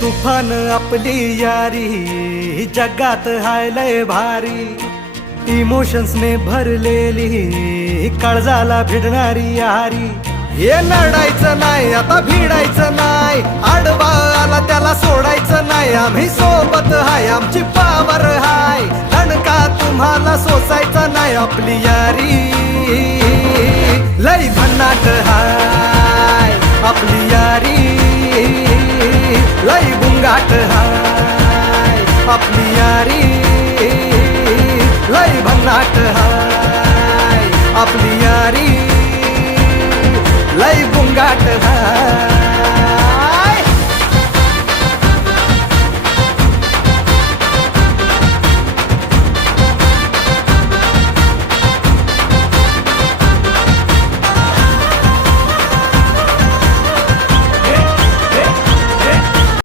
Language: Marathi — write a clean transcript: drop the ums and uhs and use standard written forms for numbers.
तुफान आपली यारी जगात हाय लय भारी, इमोशन्सने भरलेली काळजाला भिडणारी यारी. हे नडायचं नाही आता भिडायचं नाही, आडवा आला त्याला सोडायचं नाही. आम्ही सोबत हाय आमची पावर हाय, दणका तुम्हाला सोसायचा नाही. आपली यारी लय भन्नाट हाय, आपली यारी लय बुंगाट हाय. आपली यारी लय भन्नाट हाय, आपली यारी लय बुंगाट हाय.